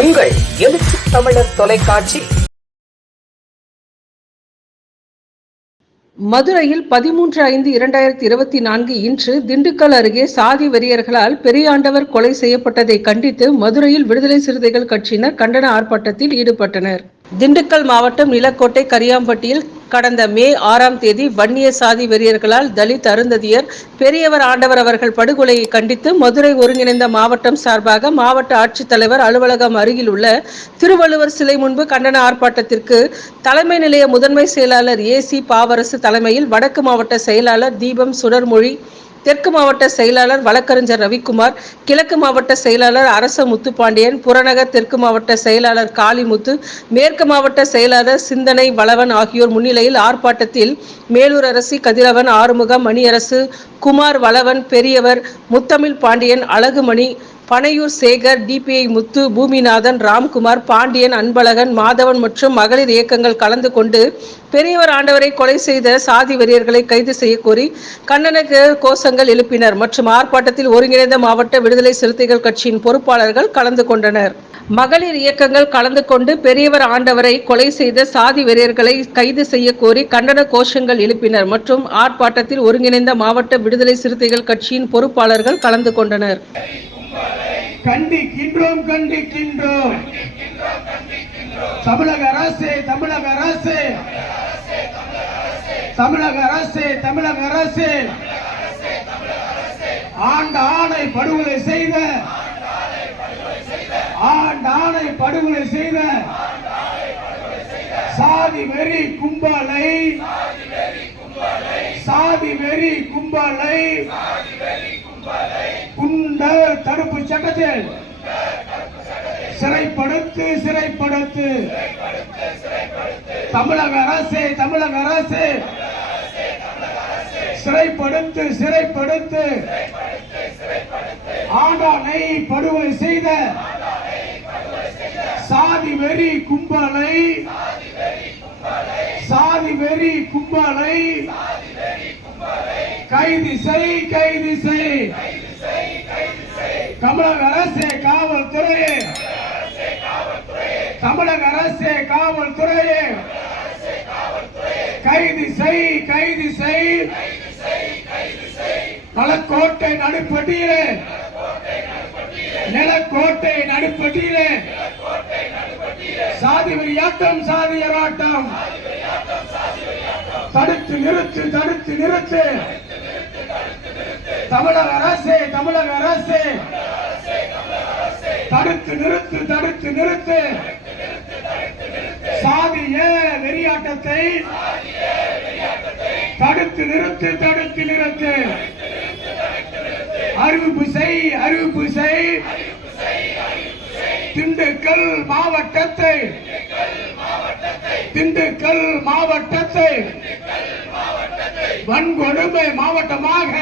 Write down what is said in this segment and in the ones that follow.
உங்கள் எழுச்சி தமிழர் தொலைக்காட்சி. மதுரையில் பதிமூன்று ஐந்து இரண்டாயிரத்தி இருபத்தி நான்கு இன்று திண்டுக்கல் அருகே சாதி வெறியர்களால் பெரியாண்டவர் கொலை செய்யப்பட்டதை கண்டித்து மதுரையில் விடுதலை சிறுத்தைகள் கட்சியினர் கண்டன ஆர்ப்பாட்டத்தில் ஈடுபட்டனர். திண்டுக்கல் மாவட்டம் நிலக்கோட்டை கரியாம்பட்டியில் கடந்த மே ஆறாம் தேதி வன்னிய சாதி வெறியர்களால் தலித் அருந்ததியர் பெரியவர் ஆண்டவர் அவர்கள் படுகொலையை கண்டித்து மதுரை ஒருங்கிணைந்த மாவட்டம் சார்பாக மாவட்ட ஆட்சித்தலைவர் அலுவலகம் அருகில் உள்ள திருவள்ளுவர் சிலை முன்பு கண்டன ஆர்ப்பாட்டத்திற்கு தலைமை நிலைய முதன்மை செயலாளர் ஏசி பாவரசு தலைமையில் வடக்கு மாவட்ட செயலாளர் தீபம் சுடர்மொழி தெற்கு மாவட்ட செயலாளர் வழக்கறிஞர் ரவிக்குமார் கிழக்கு மாவட்ட செயலாளர் அரச முத்துப்பாண்டியன் புறநகர் தெற்கு மாவட்ட செயலாளர் காளிமுத்து மேற்கு மாவட்ட செயலாளர் சிந்தனை வளவன் ஆகியோர் முன்னிலையில் ஆர்ப்பாட்டத்தில் மேலூர் அரசி கதிரவன் ஆறுமுகம் மணியரசு குமார் வளவன் பெரியவர் முத்தமிழ் பாண்டியன் அழகுமணி பனையூர் சேகர் டிபிஐ முத்து பூமிநாதன் ராம்குமார் பாண்டியன் அன்பழகன் மாதவன் மற்றும் மகளிர் இயக்கங்கள் கலந்து கொண்டு பெரியவர் ஆண்டவரை கொலை செய்த சாதி வெறியர்களை கைது செய்ய கோரி கண்டன கோஷங்கள் எழுப்பினர். மற்றும் ஆர்ப்பாட்டத்தில் ஒருங்கிணைந்த மாவட்ட விடுதலை சிறுத்தைகள் கட்சியின் பொறுப்பாளர்கள் கலந்து கொண்டனர். மகளிர் இயக்கங்கள் கலந்து கொண்டு பெரியவர் ஆண்டவரை கொலை செய்த சாதி வெறியர்களை கைது செய்ய கோரி கண்டன கோஷங்கள் எழுப்பினர். மற்றும் ஆர்ப்பாட்டத்தில் ஒருங்கிணைந்த மாவட்ட விடுதலை சிறுத்தைகள் கட்சியின் பொறுப்பாளர்கள் கலந்து கொண்டனர். கண்டிக்கின்றோம் கண்டிக்கின்றோம். தமிழக அரசு தமிழக அரசு. தமிழக அரசு தமிழக அரசு. ஆண்ட ஆணை படுகொலை செய்த. ஆண்ட ஆணை படுகொலை செய்த. சாதி வெறி கும்பலை. சாதி வெறி கும்பலை. குண்டர் தடுப்பு சட்டத்தில் சிறைப்படுத்து சிறைப்படுத்து. தமிழக அரசு தமிழக அரசு. சிறைப்படுத்து சிறைப்படுத்து. ஆண்டானை படுகொலை செய்த. சாதி வெறி கும்பலை. சாதி வெறி கும்பலை. கைது செய் கைது செய் தமிழக அரசு காவல்துறையே. தமிழக அரசு காவல்துறையே. கைது செய் கைது செய். நலக்கோட்டை நடுப்பட்டியிலே. நிலக்கோட்டை நடுப்பட்டியிலே. சாதி வெளியாட்டம் சாதி ஆட்டம் தடுத்து நிறுத்து தடுத்து நிறுத்து. தமிழக அரசு தமிழக அரசு. தடுத்து நிறுத்து தடுத்து நிறுத்து. சாதிய வெறியாட்டத்தை தடுத்து நிறுத்து தடுத்து நிறுத்து. அறிவிப்பு செய் அறிவிப்பு செய் திண்டுக்கல் மாவட்டத்தை திண்டுக்கல் மாவட்டத்தை வன்கொடுமை மாவட்டமாக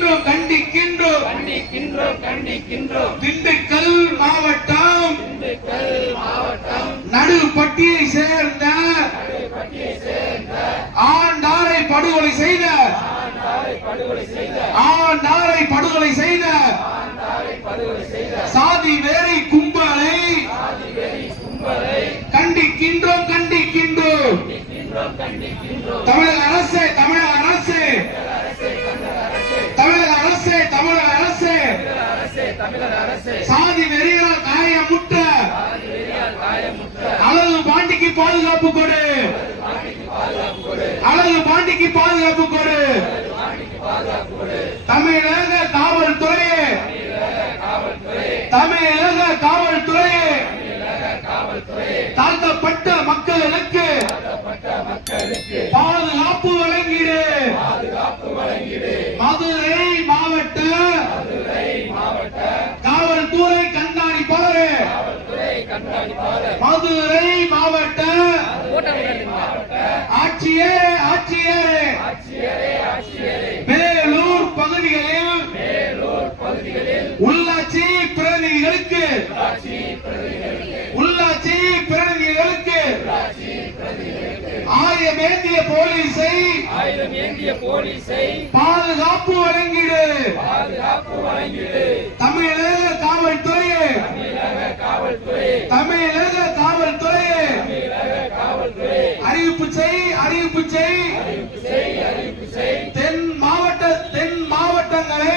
கண்டிக்கின்றோம் கண்டிக்கின்றோம். கண்டிக்கின்றோம் கண்டிக்கின்றோம். திண்டுக்கல் மாவட்டம். நடுப்பட்டியை சேர்ந்த ஆண்டாரை படுகொலை செய்த ஆண்டாரை படுகொலை செய்த சாதி வேரை கும்பலை கண்டிக்கின்றோம் கண்டிக்கின்றோம். தமிழக சாதி வெறியால் காயமுற்ற அழகு பாண்டிக்கு பாதுகாப்பு கொடு. அழகு பாண்டிக்கு பாதுகாப்பு கொடு. தமிழக காவல்துறையே தமிழக காவல்துறையே தாழ்த்தப்பட்ட மக்களுக்கு பாதுகாப்பு வழங்கிடு மதுரை மாவட்ட காவல்துறை கண்காணிப்பாளர் மதுரை மாவட்ட ஆட்சியர் ஆட்சியர் வேலூர் பகுதிகளில் உள்ளாட்சி பிரதிநிதிகளுக்கு உள்ளாட்சி பிரதிநிதிகளுக்கு ஆயுதம் ஏந்திய போலீஸை ஆயுதம் ஏந்திய போலீஸை பாதுகாப்பு வழங்கிடு. பாதுகாப்பு வழங்கிடு. தமிழக காவல்துறையே காவல்துறை தமிழக காவல்துறையே காவல்துறை அறிவிப்பு செய் அறிவிப்பு செய். தென் மாவட்ட தென் மாவட்டங்களை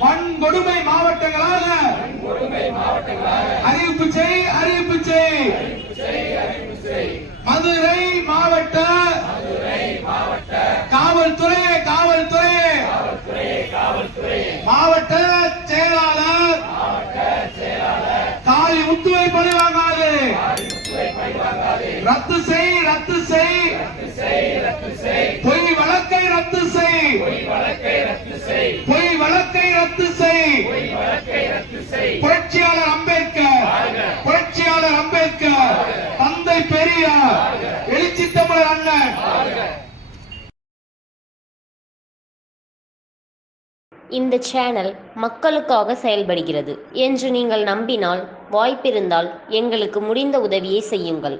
வன்கொடுமை கொடுமை மாவட்டங்களாக அறிவிப்பு செய் அறிவிப்பு செய் மதுரை மாவட்ட காவல்துறை காவல்துறை மாவட்ட செயலாளர் காலி முத்துவை பழி வாங்காது ரத்து செய் ரத்து செய். பொய் வழக்கை ரத்து செய். பொய் வழக்கை ரத்து செய். புரட்சியாளர் அம்பேத்கர். புரட்சியாளர் அம்பேத்கர். தந்தை பெரியார். எழுச்சி தமிழர் அண்ணன். இந்த சேனல் மக்களுக்காக செயல்படுகிறது என்று நீங்கள் நம்பினால் வாய்ப்பிருந்தால் எங்களுக்கு முடிந்த உதவியை செய்யுங்கள்.